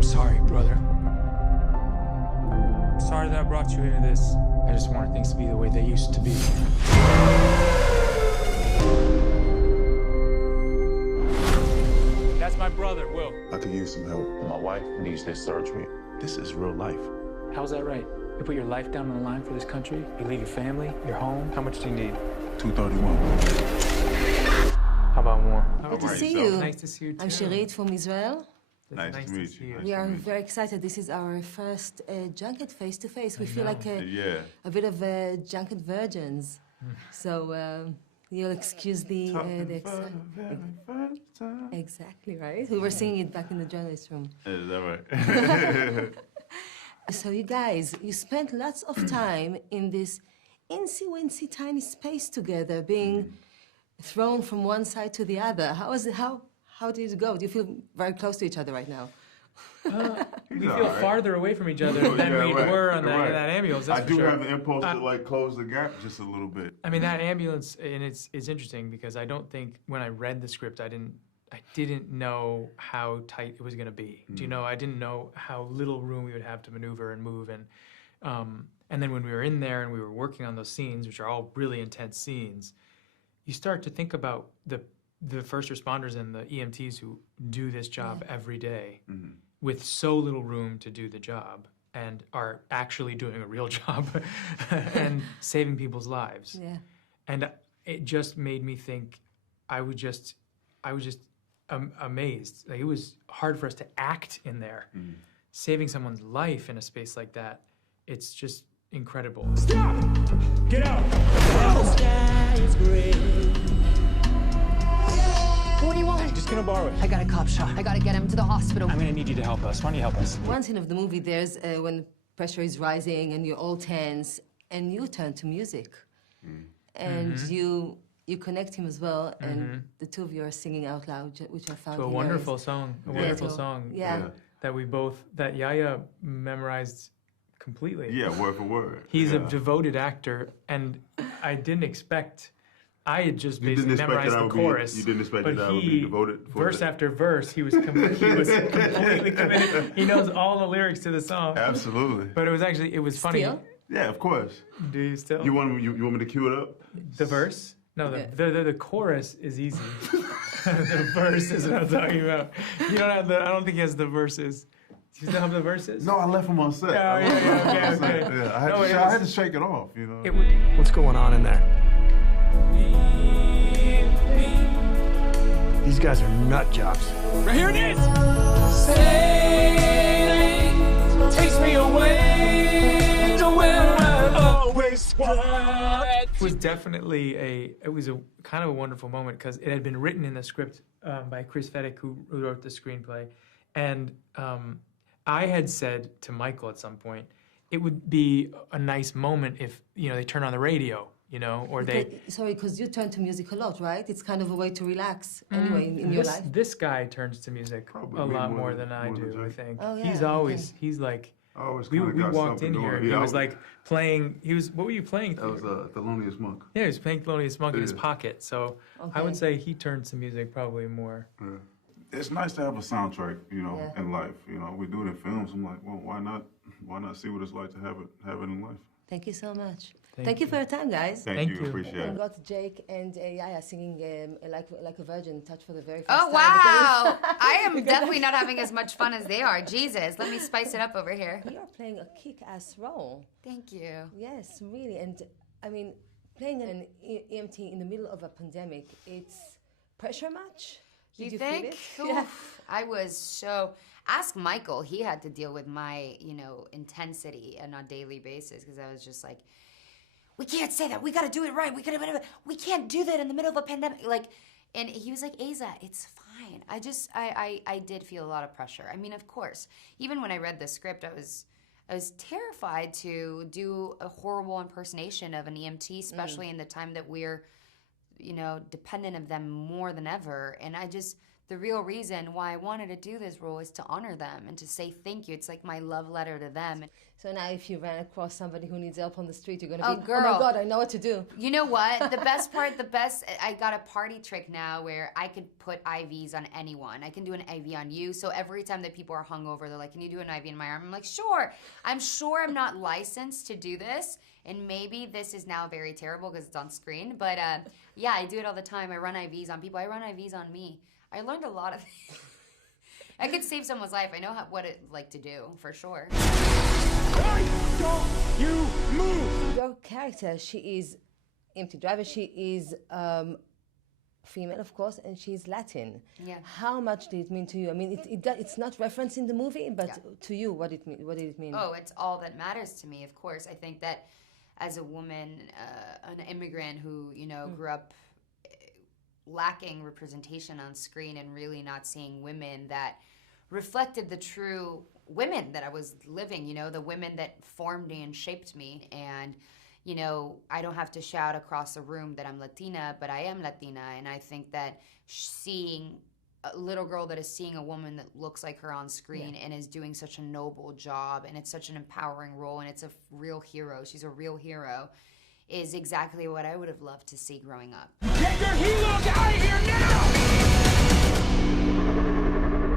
I'm sorry, brother. Sorry that I brought you into this. I just wanted things to be the way they used to be. That's my brother, Will. I could use some help. My wife needs this surgery. This is real life. How's that right? You put your life down on the line for this country? You leave your family, your home? How much do you need? 231. How about more? Good to see you. Nice to see you too. I'm Shirit from Israel. Nice to meet you. We are very excited. This is our first junket face-to-face. We feel like a bit of junket virgins. So you'll excuse the excitement. Exactly, right? We were singing it back in the journalist room. Is that right? So you guys, you spent lots of time in this incy-wincy tiny space together, being thrown from one side to the other. How did it go? Do you feel very close to each other right now? We feel farther away from each other than we were on that ambulance. That's I do for sure. have the impulse to like close the gap just a little bit. I mean, that ambulance, and it's interesting because I don't think when I read the script, I didn't know how tight it was going to be. Do you know? I didn't know how little room we would have to maneuver and move, and then when we were in there and we were working on those scenes, which are all really intense scenes, you start to think about the first responders and the EMTs who do this job every day with so little room to do the job and are actually doing a real job and saving people's lives. Yeah. And it just made me think I was just amazed. Like, it was hard for us to act in there. Saving someone's life in a space like that, it's just incredible. Stop! Get out! The sky is gray. What do you want? Just gonna borrow it. I got a cop shot. I gotta get him to the hospital. I'm gonna need you to help us. Why don't you help us? One scene of the movie, there's when pressure is rising and you're all tense, and you turn to music. And you connect him as well, and the two of you are singing out loud, which I found To a wonderful song. A wonderful song. Yeah. That Yaya memorized completely. Yeah, word for word. He's a devoted actor, and I didn't expect. I had just basically memorized the chorus. You didn't expect that I would be devoted. Verse after verse, he was completely committed. He knows all the lyrics to the song. Absolutely. But it was funny. Still? Yeah, of course. Do you still? You want me to cue it up? The verse? No, the chorus is easy. The verse is what I'm talking about. You don't have I don't think he has the verses. Do you still have the verses? No, I left him on set. Okay. Yeah, I had to shake it off, you know. What's going on in there? These guys are nut jobs. Right here it is! Sailing takes me away to where I always was. It was definitely a kind of a wonderful moment because it had been written in the script by Chris Fedek, who wrote the screenplay. And I had said to Michael at some point, it would be a nice moment if, they turn on the radio. Or they... Sorry, because you turn to music a lot, right? It's kind of a way to relax anyway in your life. This guy turns to music a lot more than I do, I think. Oh, yeah, he's like... We walked in here, he was like playing... What were you playing? That was Thelonious Monk. Yeah, he was playing Thelonious Monk in his pocket, so I would say he turns to music probably more. Yeah. It's nice to have a soundtrack, in life. We do it in films. I'm like, well, why not see what it's like to have it in life? Thank you so much. Thank you for your time, guys. Thank you. Appreciate it. We got Jake and Yaya singing like a virgin, Touch for the very first Oh, time. wow. I am definitely not having as much fun as they are. Jesus, let me spice it up over here. You're playing a kick-ass role. Thank you. Yes, really. And, I mean, playing an EMT in the middle of a pandemic, it's pressure much? You think? Yeah. I was so... Ask Michael. He had to deal with my, intensity on a daily basis because I was just like, we can't say that. We got to do it right. We can't do that in the middle of a pandemic. And he was like, Aza, it's fine. I did feel a lot of pressure. I mean, of course, even when I read the script, I was terrified to do a horrible impersonation of an EMT, especially in the time that we're, dependent of them more than ever. And the real reason why I wanted to do this role is to honor them and to say thank you. It's like my love letter to them. So now if you ran across somebody who needs help on the street, you're going to be, girl. oh my God, I know what to do. You know what? I got a party trick now where I could put IVs on anyone. I can do an IV on you. So every time that people are hungover, they're like, can you do an IV in my arm? I'm like, sure. I'm sure I'm not licensed to do this. And maybe this is now very terrible because it's on screen. But yeah, I do it all the time. I run IVs on people. I run IVs on me. I learned a lot of things. I could save someone's life. I know what it like to do, for sure. Why don't you move? Your character, she is empty driver. She is female, of course, and she's Latin. Yeah. How much did it mean to you? I mean, it's not referenced in the movie, but to you, what did it mean? Oh, it's all that matters to me, of course. I think that as a woman, an immigrant who, grew up lacking representation on screen and really not seeing women that reflected the true women that I was living, the women that formed me and shaped me. And, I don't have to shout across the room that I'm Latina, but I am Latina. And I think that seeing a little girl that is seeing a woman that looks like her on screen and is doing such a noble job, and it's such an empowering role, and it's a real hero, she's a real hero, is exactly what I would have loved to see growing up. Get your helos out of here now!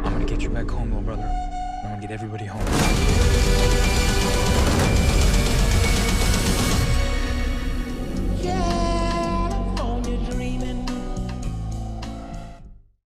I'm gonna get you back home, little brother. I'm gonna get everybody home.